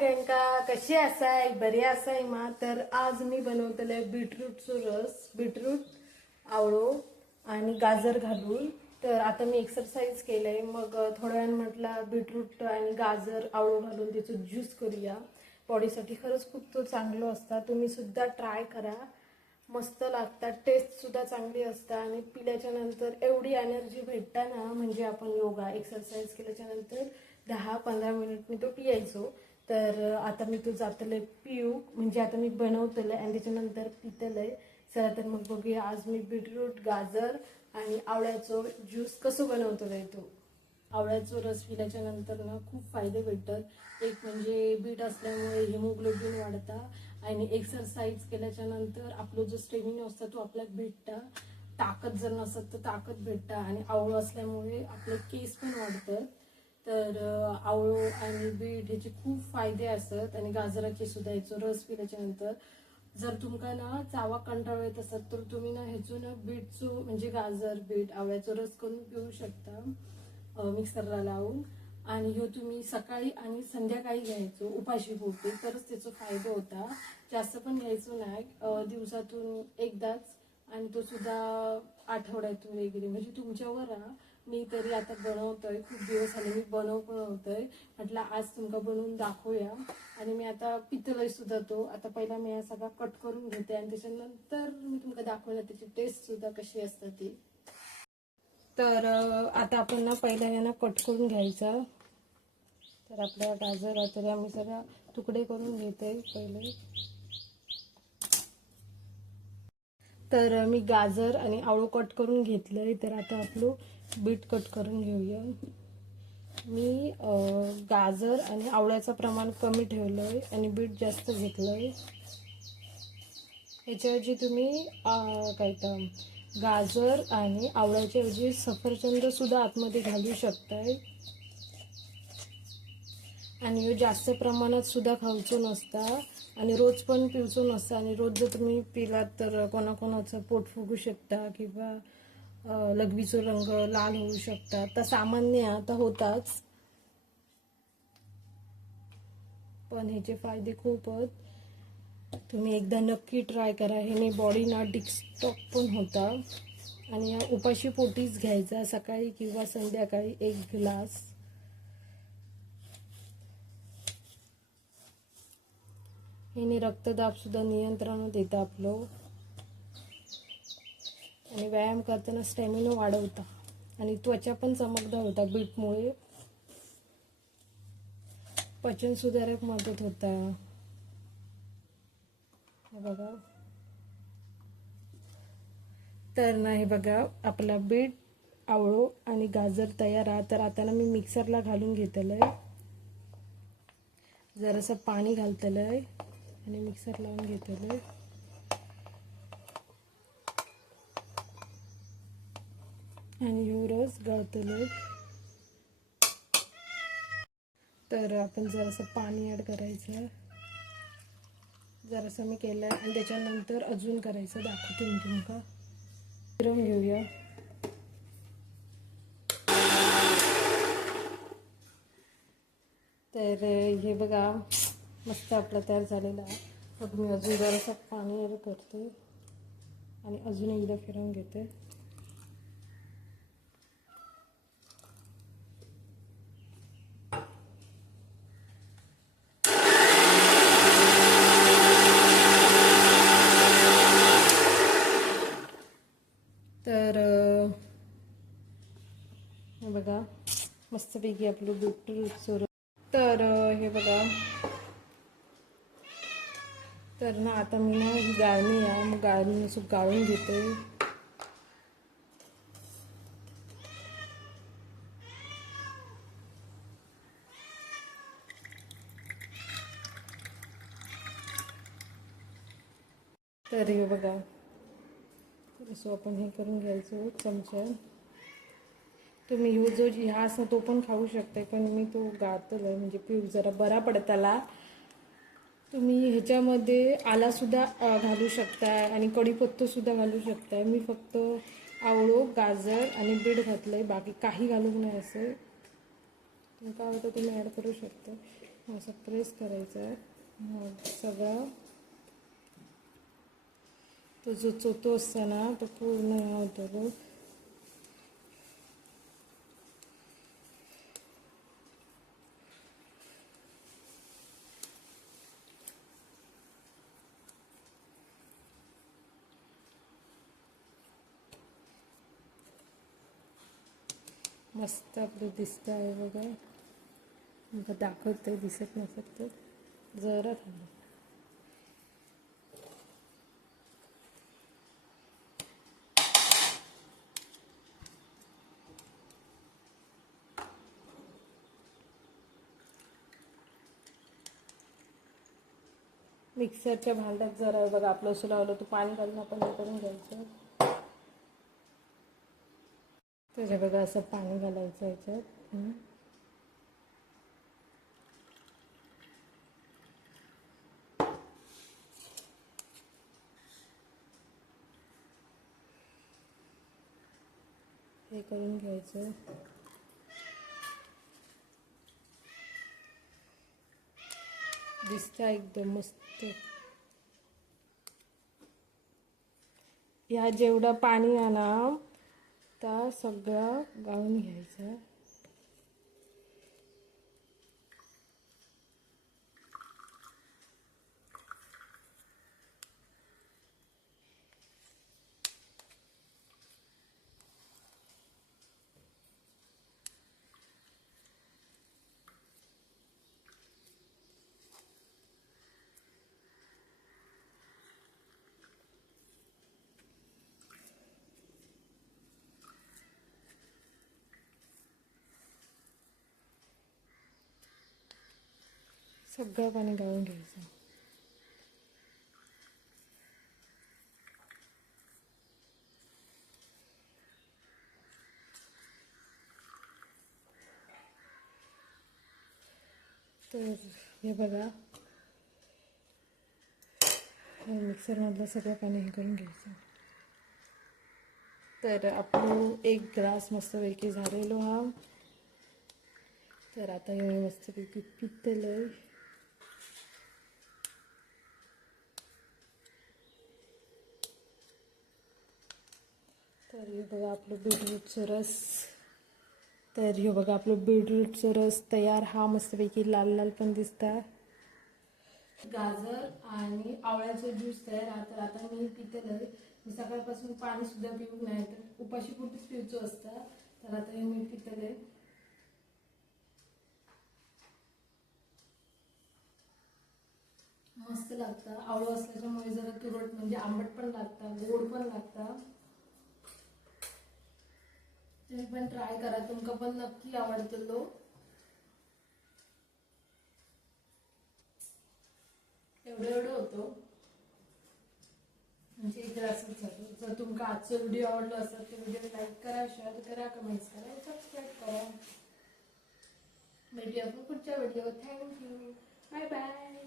सगळ्यांका कशी आसाय बरी आसाय मा तर आज मी बनवतले बीटरूटचो रस बीटरूट आवळो आणि गाजर घालून। तर आता मी एक्सरसाइज केलंय मग थोड्या वेळानं म्हटलं बीटरूट आणि गाजर आवळो घालून त्याचं ज्यूस करूया। बॉडीसाठी खरंच खूप तो चांगलो असता, तुम्ही सुद्धा ट्राय करा, मस्त लागतात, टेस्ट सुद्धा चांगली असता आणि पिल्याच्या नंतर एवढी एनर्जी भेटता ना, म्हणजे आपण योगा एक्सरसाइज केल्याच्या नंतर 10-15 मिनिट मी तो पियायचो। तर आता मी तो जातले पिऊ, म्हणजे आता मी बनवतले आणि त्याच्यानंतर पितले। चला तर मग बघूया आज मी बीटरूट गाजर आणि आवळ्याचो ज्यूस कसं बनवतले। तो आवळ्याचो रस पिल्याच्या नंतर ना खूप फायदे भेटतात। एक म्हणजे बीट असल्यामुळे हिमोग्लोबिन वाढता आणि एक्सरसाइज केल्याच्या नंतर आपला जो स्टॅमिना असतो तो आपल्याला भेटता, ताकद जर नसत तर ताकद भेटता आणि आवळो असल्यामुळे आपले केस पण वाढतात। तर आवळो आणि बीट ह्याचे खूप फायदे असतात आणि गाजराचे सुद्धा ह्याचो रस पिल्याच्या नंतर जर तुमका ना चावा कंटाळो येत असत तर तुम्ही ना ह्याचो ना बीटचो म्हणजे गाजर बीट आवळ्याचो रस करून पिऊ शकता मिक्सरला लावून। आणि ह्यो तुम्ही सकाळी आणि संध्याकाळी घ्यायचो उपाशी पोटी, तरच त्याचा फायदा होता, जास्त पण घ्यायचो नाही, दिवसातून एकदाच आणि तो सुद्धा आठवड्यातून वगैरे, म्हणजे तुमच्यावर मी तरी आता बनवतोय, खूप दिवस झाले मी बनवतोय, म्हटलं आज तुमका बनवून दाखवूया। आणि मी आता पितलोय सुद्धा तो, आता पहिला मी हा सगळा कट करून घेते आणि त्याच्यानंतर मी तुमका दाखवणार त्याची टेस्ट सुद्धा कशी असते ती। तर आता आपण ना पहिला यांना कट करून घ्यायचा। तर आपल्या गाजर तरी आम्ही सगळा तुकडे करून घेते पहिले। तर मी गाजर आणि आवळो कट करून घेतलंय, तर आता आपलं बीट कट करून घेऊया। मी गाजर आणि आवळ्याचं प्रमाण कमी ठेवलंय आणि बीट जास्त घेतलंय। ह्याच्याऐवजी तुम्ही काय तर गाजर आणि आवळ्याच्या ऐवजी सफरचंद सुद्धा आतमध्ये घालू शकताय आणि जास्त प्रमाणात सुद्धा खाऊचो नसता आणि रोज पण पिवचो नसता। आणि रोज जर तुम्ही पिलात तर कोणाकोणाचं पोट फुगू शकता किंवा लघवीचो रंग लाल होऊ शकता, तर सामान्य आता होताच, पण ह्याचे फायदे खूप आहेत, तुम्ही एकदा नक्की ट्राय करा। ह्याने बॉडी ना डिटॉक्स पण होता आणि उपाशी पोटीच घ्यायचा, सकाळी किंवा संध्याकाळी 1 ग्लास। ह्याने रक्तदाब सुद्धा नियंत्रणात येतं आपलं आणि व्यायाम करताना स्टॅमिना वाढवता आणि त्वचा पण चमकदार होता। बीटमुळे पचन सुधारक मदत होता, हे बघा। तर ना हे बघा आपला बीट आवळो आणि गाजर तयार आहे। तर आता ना मी मिक्सरला घालून घेतलंय, जरासं पाणी घालतलंय आणि मिक्सर लावून घेतलंय आणि ह्यो रस गळतलंय। तर आपण जरासं पाणी ॲड करायचं, जरासं मी केलंय आणि त्याच्यानंतर अजून करायचं, दाखवते मी तुमका। फिरवून घेऊया। तर हे बघा मस्त आपला तयार झालेला आहे। मग मी अजून जरासं पाणी ॲड करते आणि अजून एकदा फिरवून घेते। तर हे बघा मस्तपैकी आपलं बीटरूट सोर। तर हे बघा, तर ना आता मी ना ही गाळणी आहे, मग गाळणी असं गाळून घेते। तर हे बघा असं आपण हे करून घ्यायचं चमचा। तुम्ही ह्यो जो ह्यास तो पण खाऊ शकता, पण मी तो गाळतोय म्हणजे पिऊ जरा बरा पडताला। तुम्ही ह्याच्यामध्ये आला सुद्धा घालू शकता आणि कढीपत्ता सुद्धा घालू शकता। मी फक्त आवळो गाजर आणि बीट घातलंय, बाकी काही घालूक नाही। असं तुम्हाला आवडतं तुम्ही ॲड करू शकता। असं प्रेस करायचं आहे. मग सगळा तो जो चोतो असतो ना तो पूर्ण होतो तो. मस्त आपलं दिसतं आहे बघा. मग दाखवते दिसत नसत तर जरा थांबा. मिक्सरच्या भांड्यात जरा बघा आपलं असं लावलं तर पाणी घालून आपण हे करून घ्यायचं. त्याच्या बघा असं पाणी घालायचं याच्यात. हे करून घ्यायचं. दिसतं एकदम मस्त. ह्या जेवढं पाणी आहे ना त्या सगळं गाळून घ्यायचं. सगळं पाणी गाळून घ्यायचं. तर हे बघा मिक्सरमधलं सगळं पाणी हे करून घ्यायचं. तर आपलं एक ग्लास मस्तपैकी झालेलो हा. तर आता हे मस्तपैकी पितलं. तर हे बघा आपलं बीटरूटचं रस. तर हे बघा आपलं बीटरूटचं रस तयार. हा मस्तपैकी लाल लाल पण दिसता. गाजर आणि आवळ्याचं ज्यूस तयार. तर आता मी पितलं. मी सकाळपासून पाणी सुद्धा पिऊ नाही तर उपाशी पोटीच पिऊचं असतं. तर आता हे मी पितले. मस्त लागतं. आवळं असल्याच्यामुळे जरा तुरट म्हणजे आंबट पण लागतं, गोड पण लागतं. तुम्ही पण ट्राय करा. तुमका पण नक्की आवडतलो. एवढं होतो म्हणजे एक ग्लासच झालं. जर तुमका आजचा व्हिडिओ आवडला असेल तर व्हिडिओ लाईक करा, शेअर करा, कमेंट्स करा, सबस्क्राईब करा. भेटूया आपण पुढच्या व्हिडिओ. थँक्यू. Bye bye.